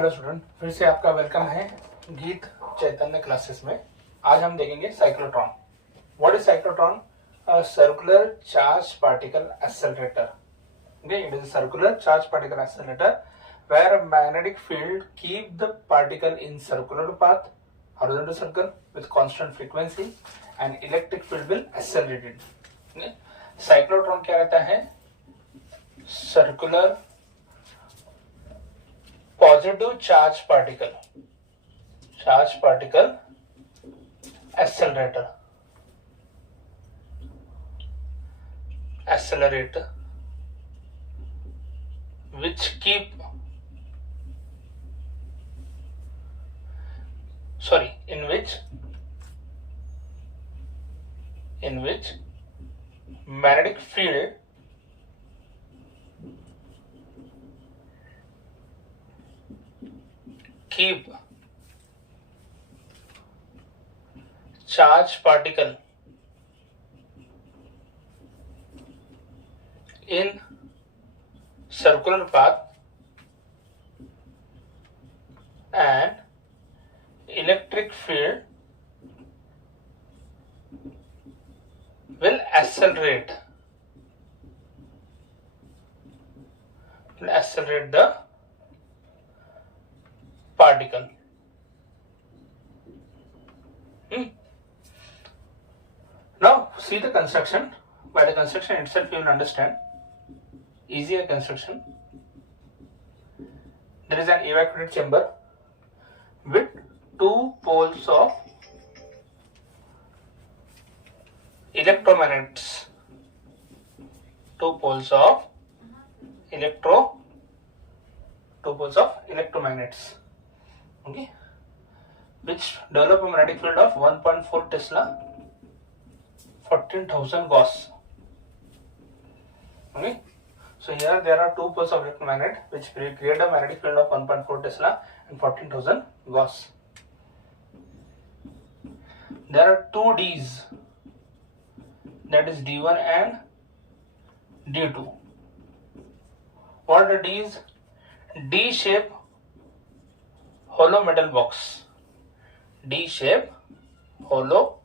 Hello student, फिर से आपका वेलकम है गीत चैतन्य क्लासेस में। आज हम देखेंगे cyclotron. What is cyclotron? A circular charge particle accelerator. Okay, it is a circular charge particle accelerator where a magnetic field keep the particle in circular path, horizontal circle with constant frequency, and electric field will accelerate it. Okay? Cyclotron क्या रहता है? Circular positive charge particle accelerator which keep in which magnetic field keep charge particle in circular path and electric field will accelerate the particle. Now see the construction. By the construction itself you will understand. Easier construction. There is an evacuated chamber with two poles of electromagnets. Two poles of electromagnets. Okay, which develop a magnetic field of 1.4 Tesla, 14,000 Gauss. Okay, so here there are two poles of electromagnet which create a magnetic field of 1.4 Tesla and 14,000 Gauss. There are two Ds, that is D1 and D2. What are the Ds? D-shape hollow metal box. D-shape hollow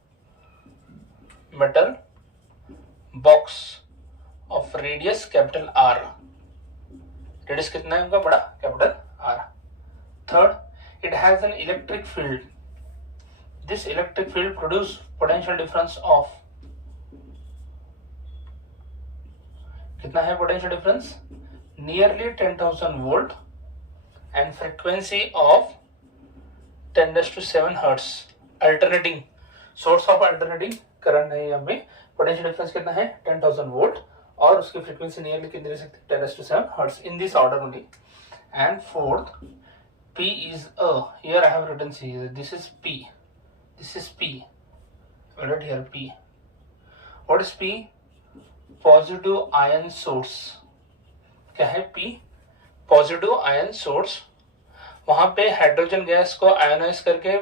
metal box of radius capital R. Radius कितना है उनका? बड़ा, capital R. Third, it has an electric field. This electric field produce potential difference of कितना है potential difference? Nearly 10,000 volt and frequency of 10⁻⁷ Hertz. Alternating source of alternating current है यहाँ पे. Potential difference कितना है? 10,000 volt और उसकी frequency nearly कितनी रह सकती है? 10⁻⁷ Hertz. In this order only. And fourth, P is a. Here I have written C. This is P. This is P. I write here P. What is P? Positive ion source. क्या है P? Positive ion source. वहां पे hydrogen gas को ionise करके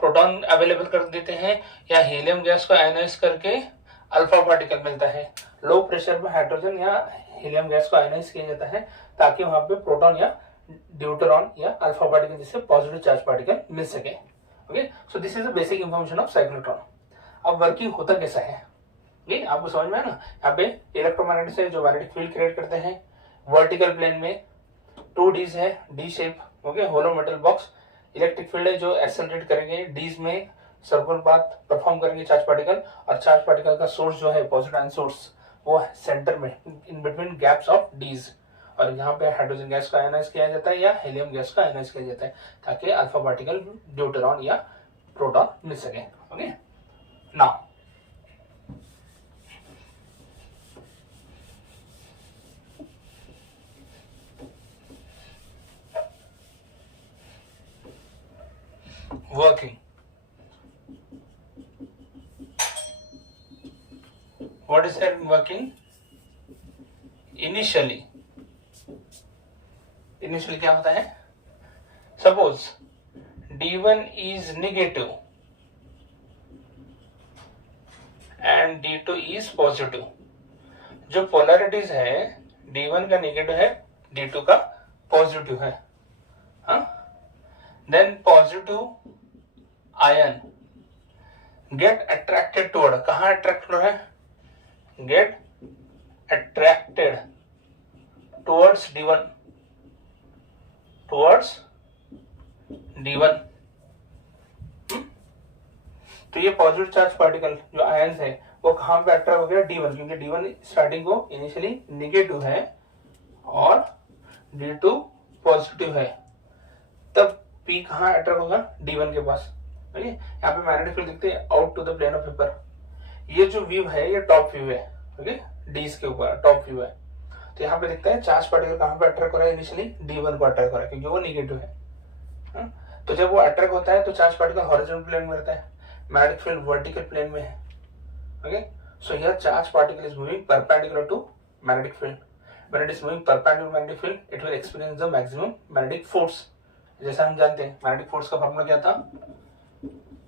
proton available कर देते हैं या हीलियम गैस को आयोनाइज करके अल्फा पार्टिकल मिलता है. लो प्रेशर में हाइड्रोजन या हीलियम गैस को आयोनाइज किया जाता है ताकि वहां पे प्रोटॉन या ड्यूटेरॉन या अल्फा पार्टिकल जिससे पॉजिटिव चार्ज पार्टिकल मिल सके. Okay, so this is the basic information of cyclotron. अब वर्किंग होता कैसा है ये आपको समझ में है ना. यहाँ पे इलेक्ट्रोमैग्नेटिक से जो मैग्नेटिक फील्ड क्रिएट करते हैं वर्टिकल प्लेन में. टू डीज है, डी शेप. ओके, होलो मेटल बॉक्स. इलेक्ट्रिक फील्ड है जो एक्सेलरेट करेंगे डीज में, सर्कुलर पाथ परफॉर्म करेंगे चार्ज पार्टिकल. और चार्ज पार्टिकल का सोर्स जो है पॉजिटिव आयन सोर्स वो सेंटर में इन बिटवीन गैप्स ऑफ डीज. और यहाँ पे हाइड्रोजन गैस का आयोनाइज किया जाता है या हीलियम गैस का आयोनाइज किया जाता है ताकि अल्फा पार्टिकल, ड्यूटेरॉन या प्रोटॉन मिल सके. Okay, now working. What is that working? Initially क्या होता है? Suppose D1 is negative and D2 is positive. जो polarities है D1 का नेगेटिव है, D2 का पॉजिटिव है, हाँ। Then positive ion get attracted toward, कहाँ अट्रैक्टेड है, get attracted towards D1, towards D1। तो ये पॉजिटिव चार्ज पार्टिकल जो आयंस है वो कहाँ पे अट्रैक्ट हो गया, D1, क्योंकि D1 स्टार्टिंग को इनिशियली निगेटिव है और D2 पॉजिटिव है, तब P कहाँ अट्रैक्ट होगा, D1 के पास। ओके, यहाँ पे मैग्नेटिक फील्ड दिखते हैं out to the plane of paper. ये जो व्यू है ये टॉप व्यू है, ओके, डीज के ऊपर टॉप व्यू है। तो यहाँ पे दिखता है चार्ज पार्टिकल कहाँ पे अट्रैक्ट हो रहा है, इनिशियली D1 को अट्रैक्ट हो रहा है क्योंकि वो निगेटिव है। तो जब वो अट्रैक्ट होता है तो चार्ज पार्टिकल हॉरिजॉन्टल प्लेन में रहता है, मैग्नेटिक फील्ड वर्टिकल प्लेन में है। Okay, so here charge particle is moving perpendicular to magnetic field. When it is moving perpendicular magnetic field, it will experience the maximum magnetic force. जैसा हम जानते हैं magnetic force का formula क्या था,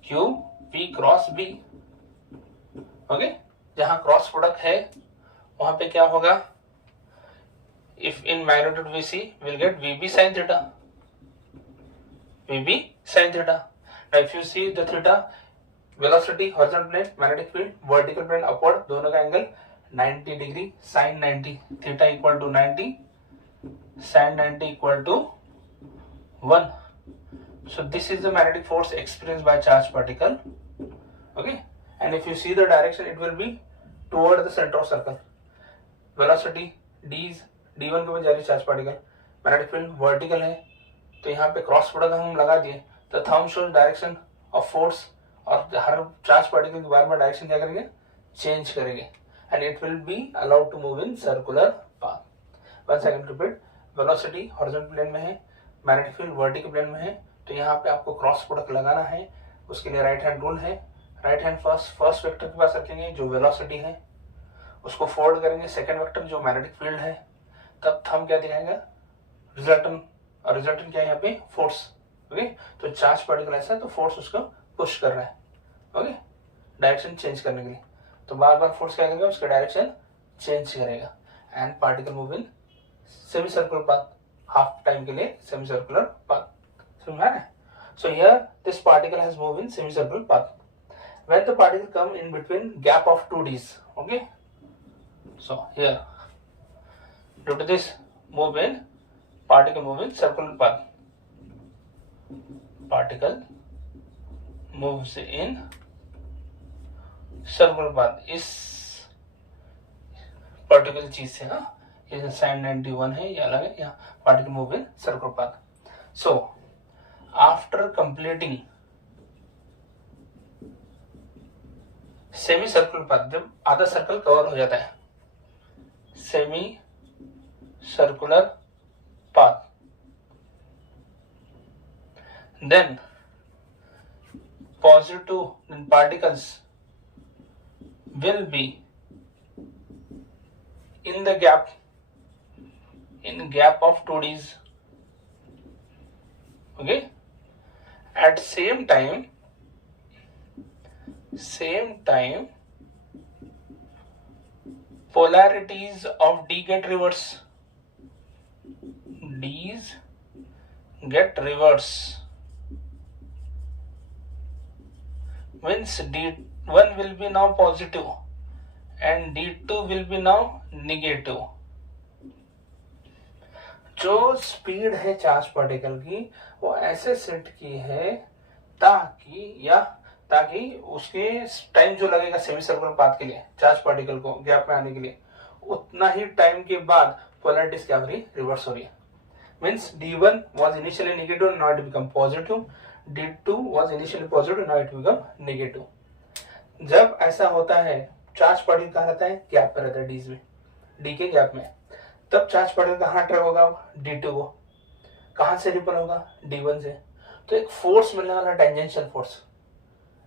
Q P cross B। Okay, जहां cross product है वहां पे क्या होगा, if in magnitude VC will get VB sin theta, VB sin theta. Now if you see the theta, velocity horizontal plane, magnetic field vertical plane upward, दोनों का angle 90 degree sin 90, theta equal to 90, sin 90 equal to 1। So this is the magnetic force experienced by charged particle. Okay, and if you see the direction, it will be toward the center of circle. Velocity D1 के ऊपर जा रही charge particle, magnetic field vertical है, तो यहाँ पे cross product हम लगा दिए तो thumb shows direction of force, और हर चार्ज पार्टिकल के बार बार डायरेक्शन क्या करेंगे, चेंज करेंगे, and it will be allowed to move in circular path. One second repeat, velocity horizontal plane में है, मैग्नेटिक फील्ड वर्टिकल प्लेन में है, तो यहाँ पे आपको क्रॉस प्रोडक्ट लगाना है। उसके लिए राइट हैंड रूल है, राइट हैंड फर्स्ट वेक्टर के पास रखेंगे जो वेलोसिटी है, उसको फोल्ड करेंगे सेकंड वेक्टर जो मैग्नेटिक फील्ड है, तब थंब क्या दिखाएगा, रिजल्टेंट, और रिजल्टेंट क्या है यहाँ पे, फोर्स। ओके, तो चार्ज पार्टिकल ऐसा है तो फोर्स उसको पुश कर रहा है, ओके, डायरेक्शन चेंज करने के लिए, तो बार बार फोर्स क्या करेगा, उसका डायरेक्शन चेंज करेगा, and particle move in semi circular path, half time के लिए semi circular path. So here this particle has moved in semicircular path. When the particle come in between gap of two D's, okay. So here, due to this move in, particle move in circular path. Particle moves in circular path. इस particular चीज से, हाँ, ये sin 91 है, ये अलग है, यहाँ particle move in circular path. So after completing semi circular path, जब आधा सर्कल कवर हो जाता है, semi circular path, then positive particles will be in the gap, in gap of 2Ds. Okay, at same time polarities of D get reverse, D's get reverse, means D1 will be now positive and D2 will be now negative। जो speed है charge particle की वो ऐसे set की है ताकि उसके time जो लगेगा सेमी सर्कुलर पाथ के लिए चार्ज पार्टिकल को गैप में आने के लिए, उतना ही टाइम के बाद पोलैरिटीज क्या हो रही, रिवर्स हो रही है। Means D1 was initially negative, now it become positive, D2 was initially positive, now it become negative. जब ऐसा होता है चार्ज पार्टिकल कहाँ रहता है, गैप पे रहता है, डीज में, डी के गैप में, तब चार्ज पार्टिकल कहाँ अट्रैक्ट होगा, D2 को, कहां से रिपल होगा, D1 से, तो एक फोर्स मिलने वाला, टेंजेंशियल फोर्स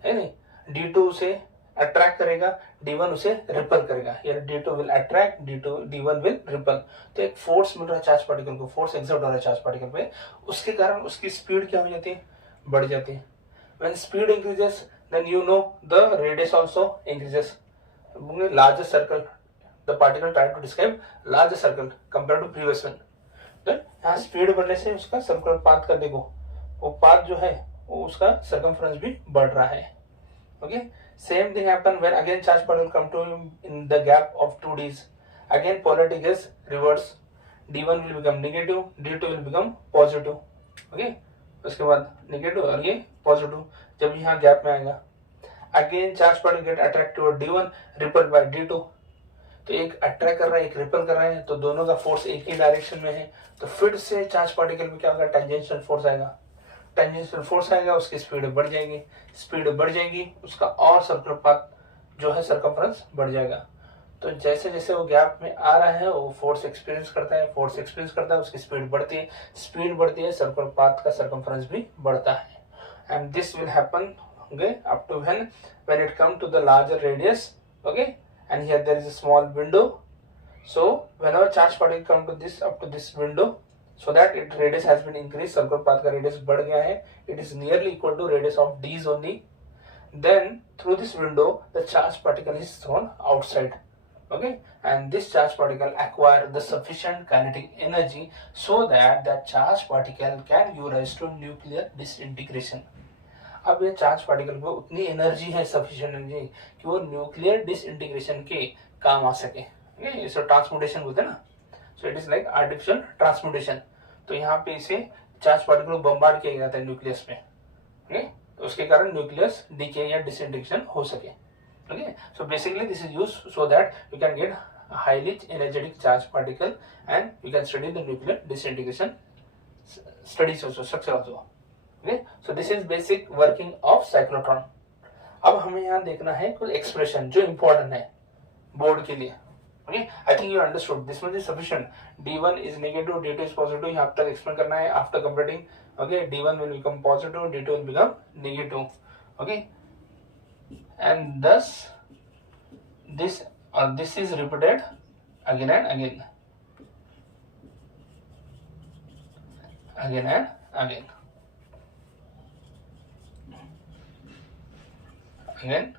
है नहीं, D2 उसे अट्रैक्ट करेगा, D1 उसे रिपल करेगा, यानी D2 will attract, D1 will ripple, तो एक फोर्स मिल रहा है चार्ज पार्टिकल को, फोर्स एक्सर्ट हो रहा है चार्ज पार्टिकल पे, उसके कारण उसकी स्पीड क्या हो जाती है, बढ़ जाती है। When speed increases then you know the radius also increases, larger circle, the particle tried to describe larger circle compared to previous one, तो यहाँ स्पीड बढ़ने से उसका सर्कुलर पाथ का देखो, वो पाथ जो है वो उसका सर्कमफ्रेंस भी बढ़ रहा है. Okay, same thing happen when again charge particle come to in the gap of 2Ds. Again polarity gets reverse. D1 will become negative, D2 will become positive. Okay, उसके बाद नेगेटिव और ये पॉजिटिव जब यहाँ गैप में आएगा. Again charge particle get attract toward D1 repel by D2. तो एक अट्रैक्ट कर रहा है, एक रिपल कर रहा है, तो दोनों का फोर्स एक ही डायरेक्शन में है. तो फिर से चार्ज पार्टिकल में क्या होगा, टेंजेंशियल फोर्स आएगा. टेंजेंशियल फोर्स आएगा, उसकी स्पीड बढ़ जाएगी. स्पीड बढ़ जाएगी, उसका और सर्कुलर पाथ जो है सर्कमफ्रेंस बढ़ जाएगा. तो जैसे जैसे वो गैप में आ रहा है वो फोर्स एक्सपीरियंस करता है, फोर्स एक्सपीरियंस करता है, उसकी स्पीड बढ़ती है, स्पीड बढ़ती है, सर्कुलर पाथ का सर्कमफ्रेंस भी बढ़ता है. And this will happen up to when it come to the larger radius. Okay, and here there is a small window. So whenever charge particle come to this up to this window, so that its radius has been increased, circular path का radius बढ़ गया है, it is nearly equal to radius of D's only. Then through this window the charged particle is thrown outside. Okay, and this charged particle acquire the sufficient kinetic energy so that that charged particle can give rise to nuclear disintegration. अब ये charge particle को उतनी energy है, sufficient energy, कि वो nuclear disintegration के काम आ सके. इसे ट्रांसमुटेशन बोलते हैं ना. So it is like artificial transmutation. तो यहाँ पे इसे चार्ज पार्टिकल को बम्बार्ड किया जाता है न्यूक्लियस में. ओके, तो उसके कारण न्यूक्लियस डीके या डिसइंटीग्रेशन हो सके. Okay, so basically this is use so that you can get highly energetic charge particle and you can study the nuclear disintegration studies also, structure also. Okay, so this is basic working of cyclotron. अब हमें यहाँ देखना है कुछ expression जो important है board के लिए. Okay, I think you understood. This much is sufficient. D1 is negative, D2 is positive. यहाँ तक एक्सप्लेन करना है. After completing, okay, D1 will become positive, D2 will become negative. Okay, and thus this is repeated again and again, again and again, again,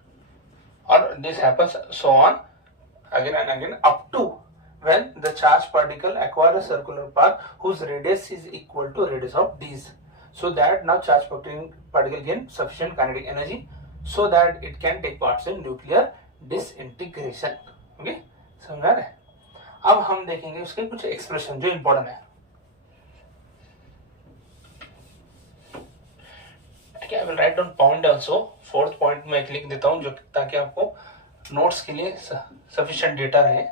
or this happens so on. Again and again up to when the charged particle acquire a circular path whose radius is equal to radius of D's. So that now charged particle gain sufficient kinetic energy so that it can take parts in nuclear disintegration. Okay, समझ आ रहा है. अब हम देखेंगे उसके कुछ expression जो इंपॉर्टेंट है. Okay, I will write down point also. Fourth point में एक लिख देता हूँ जो ताकि आपको नोट्स के लिए sufficient data रहे.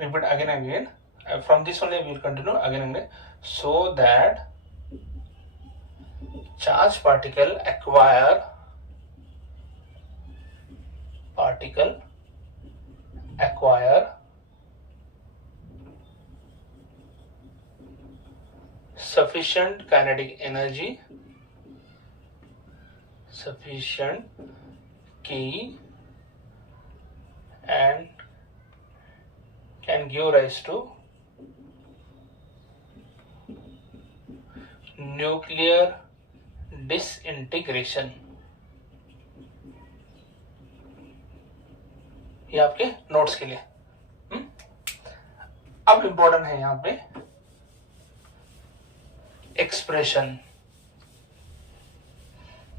Repeat again and again. From this only we will continue again and again. So that charged particle acquire sufficient kinetic energy, sufficient key, and can give rise to nuclear disintegration. ये आपके notes के लिए. अब important है यहाँ पे expression.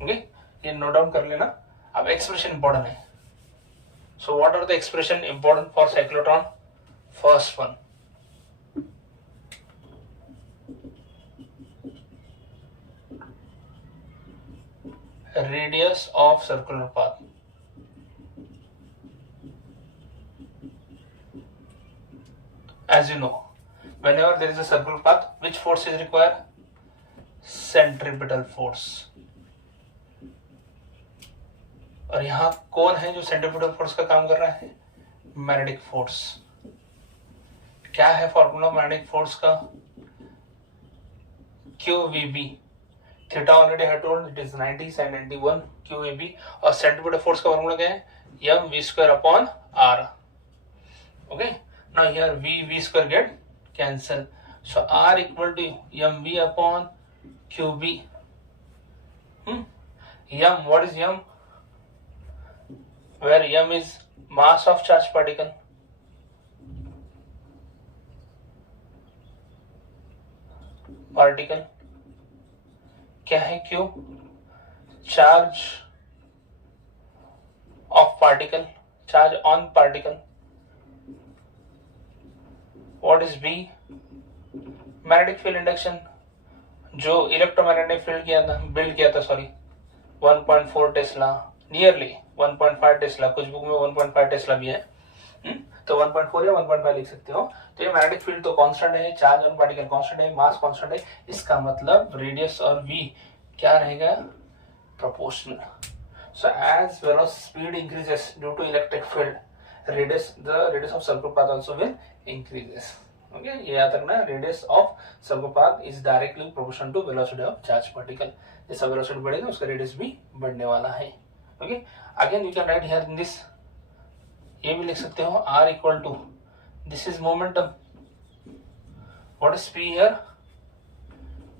Okay, ये note down कर लेना. अब एक्सप्रेशन इंपॉर्टेंट है. So what are the expression important for cyclotron? First one, radius of circular path. As you know, whenever there is a circular path, which force is required? Centripetal force. और यहाँ कौन है जो centripetal force का काम कर रहा है? Magnetic force. क्या है फॉर्मूला मैग्नेटिक फोर्स का? QVB. थीटा ऑलरेडी है told, it is 90 sin 91 QVB. और सेंट्रीपिटल फोर्स का फॉर्मूला क्या है? mv² upon r. Okay, now here v square get cancel, so r equal to mv upon qb. m, what is m? Where m is mass of charged particle. Particle क्या है, Q charge of particle, charge on particle. What is B, magnetic field induction, जो electromagnetic field build किया था 1.4 Tesla, nearly 1.5 Tesla, कुछ book में 1.5 Tesla भी है. तो 1.4 या 1.5 लिख सकते हो. तो ये मैग्नेटिक फील्ड तो कांस्टेंट है, चार्ज ऑन पार्टिकल कांस्टेंट है, मास कांस्टेंट है. इसका मतलब रेडियस और v क्या रहेगा, proportional. So as velocity speed increases due to electric field, the radius of circular path also will increases. Okay, ये याद रखना, radius of circular path is directly proportional to velocity of charge particle. जैसा velocity बढ़ेगा उसका radius भी बढ़ने वाला है. Okay, again you can write here in this, ये भी लिख सकते हो R equal to, this is momentum. What is P here,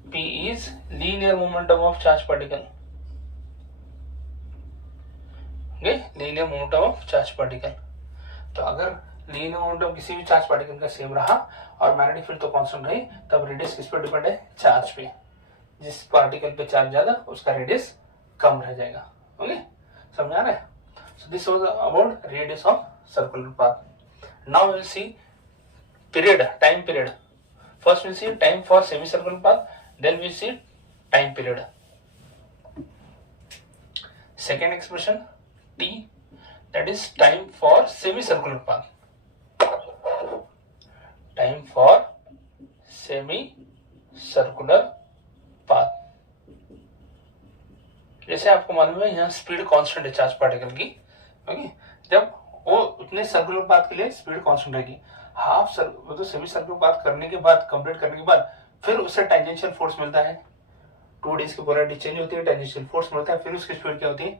P is linear momentum of charge particle. Okay, linear momentum of charge particle. तो अगर linear momentum किसी भी charge particle का सेम रहा और मैग्नेटिक फील्ड तो कांस्टेंट रही, तब रेडियस किस पे डिपेंड है, चार्ज पे. जिस पार्टिकल पे चार्ज ज्यादा उसका रेडियस कम रह जाएगा. ओके, समझ आ रहा है. So this was about radius of circular path. Now we will see period, time period. First we see time for semi circular path, then we see time period. Second expression T, that is time for semicircular path. Time for semicircular path. जैसे आपको मालूम है यहाँ speed constant है charge particle की. Okay, जब वो उतने सर्कुलर पाथ के लिए स्पीड कांस्टेंट रहेगी. हाफ सर्कुलर तो सेमी सर्कुलर पाथ करने के बाद, कंप्लीट करने के बाद फिर उससे टेंजेंशियल फोर्स मिलता है. 2D की पोलैरिटी चेंज होती है, टेंजेंशियल फोर्स मिलता है, फिर उसकी स्पीड क्या होती है,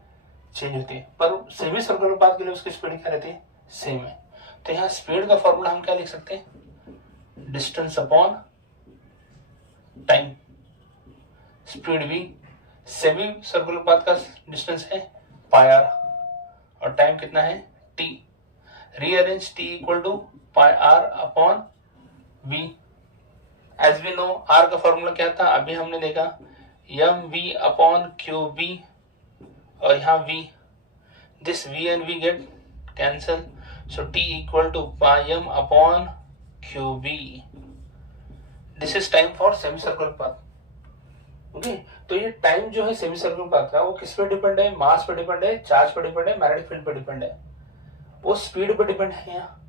चेंज होती है. पर सेमी सर्कुलर पाथ के लिए उसकी स्पीड क्या रहती है, सेम है. तो यहाँ स्पीड का फॉर्मूला हम क्या लिख सकते हैं, डिस्टेंस अपॉन टाइम. स्पीड भी सेमी सर्कुलर पाथ का डिस्टेंस है पाई आर और टाइम कितना है t. Rearrange t equal to pi R upon v. As we know r का फॉर्मूला क्या था, अभी हमने देखा mv अपॉन qb और यहाँ v, this v and v get cancel, so t equal to pi m upon qb. This is time for semicircular path. Okay, तो ये टाइम जो है सेमी सर्कुलर पाथ का, वो किस पे डिपेंड है, मास पे डिपेंड है, चार्ज पे डिपेंड है, मैग्नेटिक फील्ड पे डिपेंड है, वो स्पीड पे डिपेंड है यहाँ.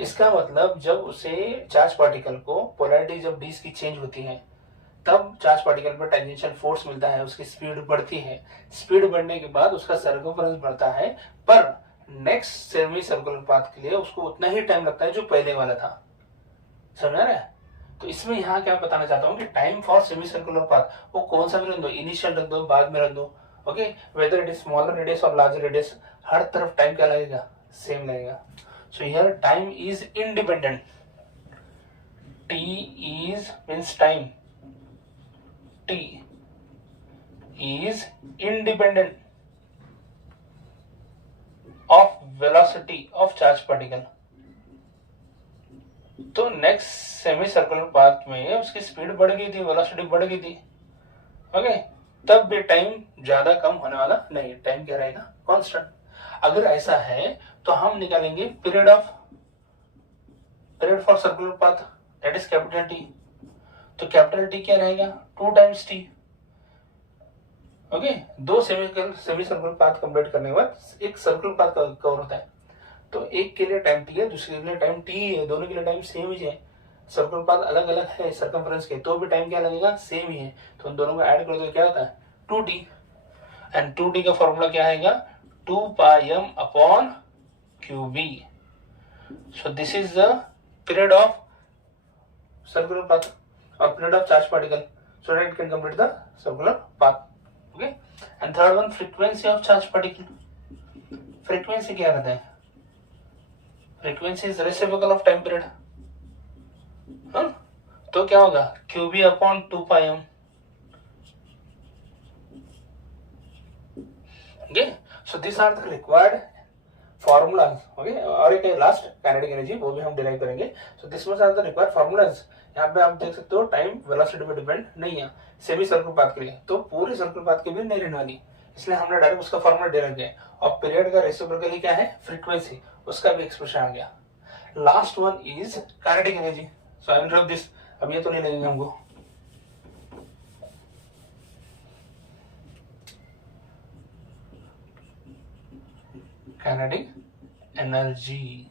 इसका मतलब जब उसे चार्ज पार्टिकल को पोलैरिटी जब डी की चेंज होती है, तब चार्ज पार्टिकल पर टेंजेंशियल फोर्स मिलता है, उसकी स्पीड बढ़ती है. स्पीड बढ़ने के बाद उसका सर्कमफरेंस बढ़ता है, पर नेक्स्ट सेमी सर्कुलर पाथ के लिए उसको उतना ही टाइम लगता है जो पहले वाला था. समझ रहा है. तो इसमें यहाँ क्या बताना चाहता हूँ कि time for semi circular path, वो कौन सा भी रख दो, इनिशियल रख दो, बाद में रख दो. Okay, whether it is smaller radius और लार्जर रेडियस, हर तरफ टाइम क्या लगेगा, सेम लगेगा. So here time is independent. T is means time. T is independent of velocity of charge particle. तो नेक्स्ट सेमी सर्कुलर पाथ में उसकी speed बढ़ गई थी, वेलोसिटी बढ़ गई थी. ओके, तब भी टाइम ज्यादा कम होने वाला नहीं, टाइम क्या रहेगा, कांस्टेंट. अगर ऐसा है तो हम निकालेंगे period for circular path, that is capital T. तो कैपिटल टी क्या रहेगा, 2 टाइम्स टी. ओके, दो सेमी सर्कुलर पाथ कंप्लीट करने के बाद एक सर्कुलर पाथ कवर होता है. तो एक के लिए टाइम टी है, दूसरे के लिए टाइम टी है, दोनों के लिए टाइम सेम ही है. सर्कुलर पाथ अलग अलग है सर्कमफ्रेंस के, तो भी टाइम क्या लगेगा, सेम ही है. तो उन दोनों को ऐड करो तो क्या होता है, 2t. एंड 2t का फॉर्मूला क्या आएगा, 2 pi m upon qb. So this is the period of circular path और period of charge particle, so that it can complete the circular path. Okay, and third one, frequency of charge particle. Frequency क्या रहता है, frequency is reciprocal of time period. तो क्या होगा, QB upon 2 pi m. Okay, so this are the required formulas, okay, और एक last kinetic energy, वो भी हम डिराइव करेंगे। So this much are the required formulas. यहाँ पे आप देख सकते हो टाइम वेलोसिटी पे डिपेंड नहीं है सेमी सर्कुलर पाथ के लिए, तो पूरे सर्कुलर पाथ के भी नहीं रहने वाली, इसलिए हमने डायरेक्ट उसका फॉर्मूला डिराइव किया। और पीरियड का रेसिप्रोकली क्या है, फ्रीक्वेंसी, उसका भी एक्सप्रेशन आ गया। Last one is kinetic energy. So I will drop this, अब ये तो नहीं लगेंगे हमको। काइनेटिक एनर्जी,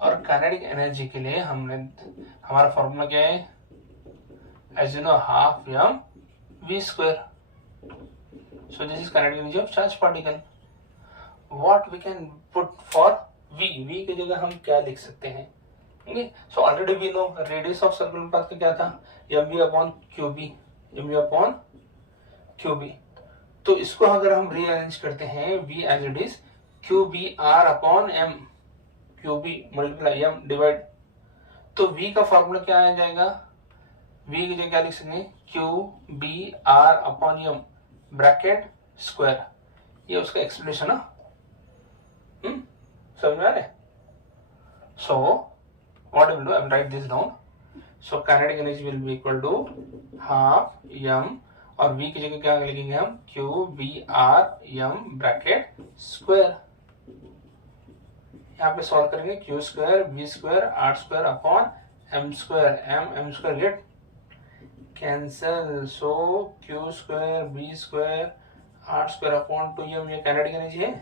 और काइनेटिक एनर्जी के लिए हमने, हमारा फॉर्मूला क्या है, as you know half M V square. So this is kinetic energy of charge particle. What we can put for V की जगह हम क्या लिख सकते हैं, okay. So already we know radius of circular path का क्या था, M V upon Q B, M V upon Q B. तो इसको अगर हम रीअरेंज करते हैं, V as it is Q B R upon M, Q B multiply M divide, तो v का फॉर्मूला क्या आ जाएगा, v की जगह क्या लिख सकते हैं, Q B R upon M bracket square, ये उसका एक्सप्लेनेशन है। समझ में आ रहा है? So what I will do, I will write this down. So kinetic energy will be equal to half M, और v की जगह क्या लिखेंगे हम, Q B R M bracket square. यहाँ पे सॉल्व करेंगे, Q square B square R square upon M square, M square get cancel. सो Q square B square R square upon 2m, ये काइनेटिक एनर्जी है।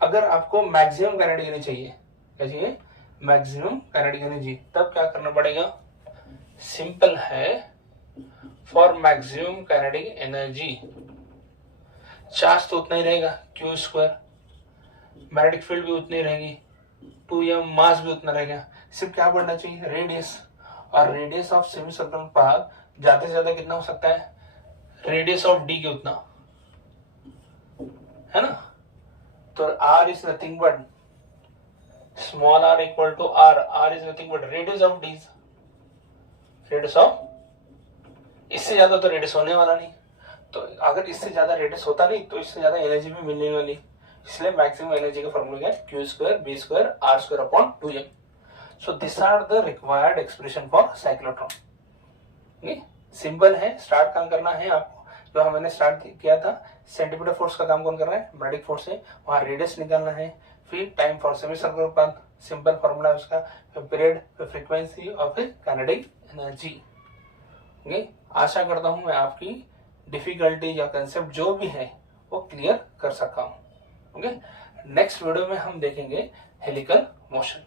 अगर आपको मैक्सिमम काइनेटिक एनर्जी चाहिए, क्या चाहिए, मैक्सिमम काइनेटिक एनर्जी, तब क्या करना पड़ेगा, सिंपल है। For maximum kinetic energy charge तो उतना ही रहेगा, क्यू स्क्वायर, मैग्नेटिक फील्ड भी उतनी रहेगी, 2m मास भी उतना रहेगा, सिर्फ क्या बढ़ना चाहिए, रेडियस। और radius of semi circular path ज्यादा से ज्यादा कितना हो सकता है, रेडियस ऑफ डी के उतना, है ना। तो r is nothing but small r equal to r is nothing but radius of D, radius of, इससे ज्यादा तो रेडियस होने वाला नहीं, तो अगर इससे ज्यादा रेडियस होता नहीं तो इससे ज्यादा एनर्जी भी मिलने वाली, इसलिए मैक्सिमम एनर्जी का फॉर्मूला क्या है, Q square B square R square upon 2m। So this are the required expression for cyclotron. Simple है, स्टार्ट काम करना है आपको, जो हमने स्टार्ट किया था, सेंटीमीटर फोर्स का काम कौन कर रहा है, मैग्नेटिक फोर्स है, वहां रेडियस निकालना है, फिर time for semi circular path, simple formula है उसका, फिर पीरियड, फिर फ्रीक्वेंसी, और फिर काइनेटिक एनर्जी। ओके, आशा करता हूं मैं आपकी डिफिकल्टी या कंसेप्ट जो भी है वो क्लियर कर सका हूं। ओके, नेक्स्ट वीडियो में हम देखेंगे हेलिकल मोशन।